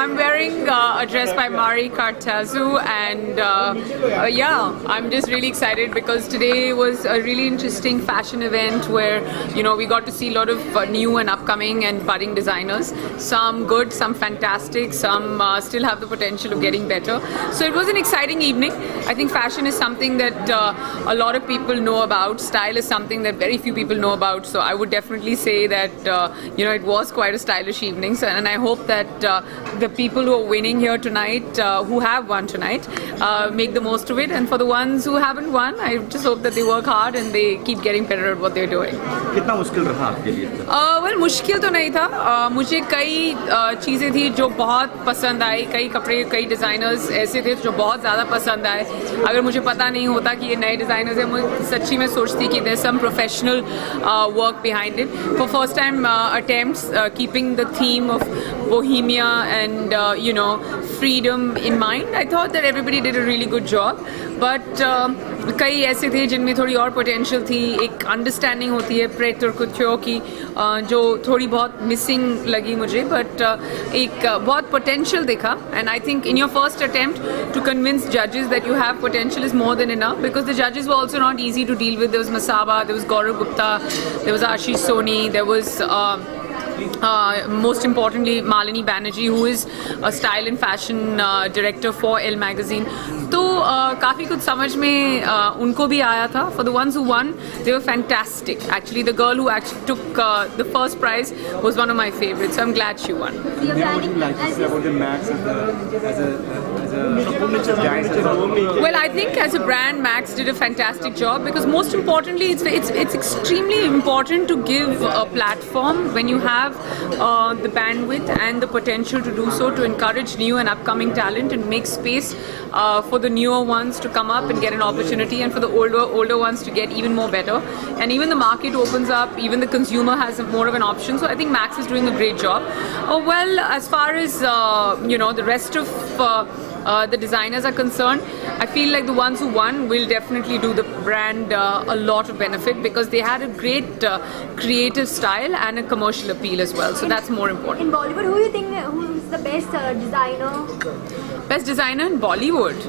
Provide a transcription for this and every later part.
I'm wearing a dress by Mari Kartazu, and yeah, I'm just really excited because today was a really interesting fashion event where we got to see a lot of new and upcoming and budding designers. Some good, some fantastic, some still have the potential of getting better. So it was an exciting evening. I think fashion is something that a lot of people know about. Style is something that very few people know about. So I would definitely say that it was quite a stylish evening. So, and I hope that the people who are winning here tonight, who have won tonight, make the most of it. And for the ones who haven't won, I just hope that they work hard and they keep getting better at what they're doing. कितना मुश्किल रहा आपके लिए? well, मुश्किल तो नहीं था. मुझे कई चीज़ें थी जो बहुत पसंद आई. कई कपड़े, कई डिज़ाइनर्स ऐसे थे जो बहुत ज़्यादा पसंद आए. अगर मुझे पता नहीं होता कि ये नए डिज़ाइनर्स हैं, मुझे सच्ची में सोचती कि there's some professional work behind it. For first time attempts, keeping the theme of bohemia and freedom in mind, I thought that everybody did a really good job. But कई ऐसे थे जिनमें थोड़ी और पोटेंशियल थी. एक अंडरस्टैंडिंग होती है प्रेट और कुत्थों की जो थोड़ी बहुत मिसिंग लगी मुझे, बट एक बहुत पोटेंशियल देखा. And I think in your first attempt to convince जजेस that you have potential is more than enough, because the जजेस were also not easy to deal with. There was Masaba, there was Gaurav Gupta, there was Ashish Soni, there was most importantly Malini Banerjee, who is a style and fashion director for Elle magazine. तो काफ़ी कुछ समझ में उनको भी आया था. For the ones who won, they were fantastic. Actually, the girl who actually took the first prize was one of my favorites. So I'm glad she won. Well, I think as a brand, Max did a fantastic job because most importantly, it's extremely important to give a platform when you have the bandwidth and the potential to do so, to encourage new and upcoming talent and make space for the newer ones to come up and get an opportunity, and for the older ones to get even more better. And even the market opens up, even the consumer has more of an option. So I think Max is doing a great job. Well, as far as the rest of the designers are concerned, I feel like the ones who won will definitely do the brand a lot of benefit because they had a great creative style and a commercial appeal as well. So that's more important. In Bollywood, who do you think who's the best designer? Best designer in Bollywood?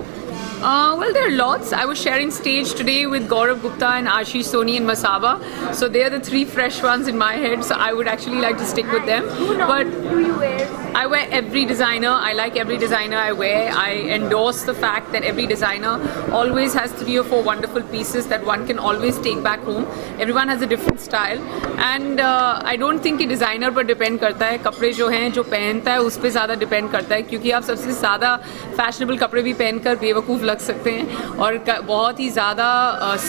Well, there are lots. I was sharing stage today with Gaurav Gupta and Ashish Soni and Masaba. So they are the three fresh ones in my head. So I would actually like to stick with them. But who you wear? I wear every designer. I like every designer I wear. I endorse the fact that every designer always has 3 or 4 wonderful pieces that one can always take back home. Everyone has a different style. And I don't think कि designer पर depend करता है. कपड़े जो हैं, जो पहनता है, उस पर ज़्यादा depend करता है. क्योंकि आप सबसे ज़्यादा fashionable कपड़े भी पहनकर बेवकूफ़ लग सकते हैं और बहुत ही ज़्यादा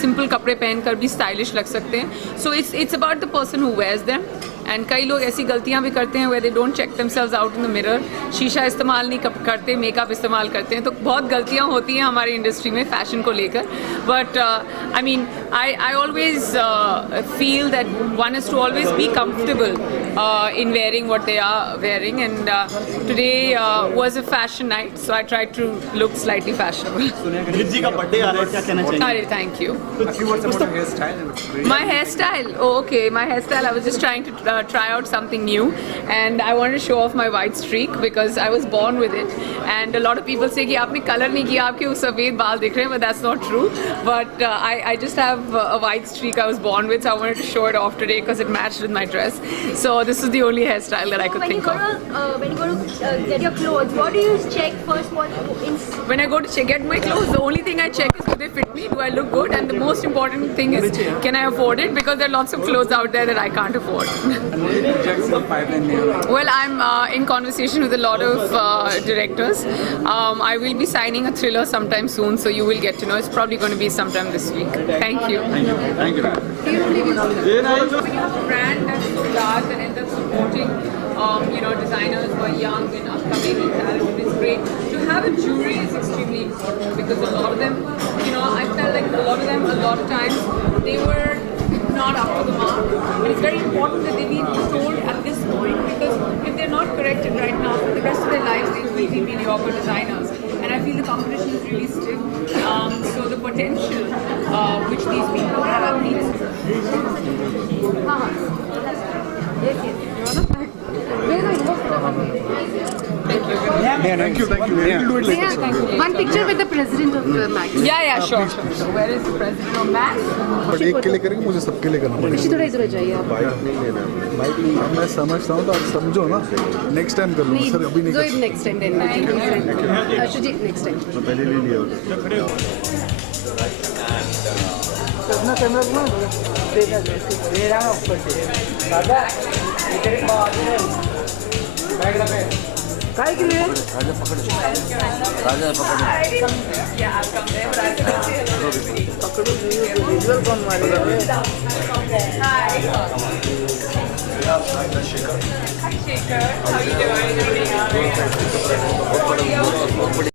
सिंपल कपड़े पहनकर भी स्टाइलिश लग सकते हैं. So it's about the person who wears them. And कई लोग ऐसी गलतियां भी करते हैं where they don't check themselves out in the mirror. शीशा इस्तेमाल नहीं करते, मेकअप इस्तेमाल करते हैं. तो बहुत गलतियां होती हैं हमारी इंडस्ट्री में फैशन को लेकर. But I mean I always feel that one is to always be comfortable in wearing what they are wearing, and today was a fashion night, so I tried to look slightly fashionable. जी का birthday आ रहा है, क्या कहना चाहिए? Thank you. A few words about your hairstyle. My hairstyle? Oh, okay. My hairstyle, I was just trying to try out something new, and I wanted to show off my white streak because I was born with it. And a lot of people say कि आपने color नहीं किया, आपके उस सफ़ेद बाल दिख रहे हैं, but that's not true. But I just have a white streak I was born with, so I wanted to show it off today because it matched with my dress. So this is the only hairstyle that I could think of. When you go to get your clothes, what do you check first? When I go to get my clothes, the only thing I check is do they fit me, do I look good, and the most important thing is can I afford it, because there are lots of clothes out there that I can't afford. Well, I'm in conversation with a lot of directors. I will be signing a thriller sometime soon, so you will get to know. It's probably going to be sometime this week. Thank you. Thank you. Do you believe when you have a brand that's so large and ends up supporting designers who are young and upcoming and talented, it's great. To have a jury is extremely important because a lot of them, I felt like a lot of them, a lot of times, they were not up to the mark. But it's very important that they be told at this point, because if they're not corrected right now, for the rest of their lives, they will be mediocre designers. And I feel the competition is really stiff. So the potential which these people have needs to. Thank you. Thank you. We'll do it later. sir. One picture with the president of the magazine. Yeah, sure. So where is the president of Max? But एक के लिए करेंगे, मुझे सबके लिए करना पड़ेगा। थोड़ा इधर हो जाइए आप। अब मैं समझता हूँ तो आप समझो ना, नेक्स्ट टाइम कर लूँगा सर, अभी नहीं Go कर it next time then. Ashujit next time. पहले ले लिया होता Hi, Shekhar. How are you doing?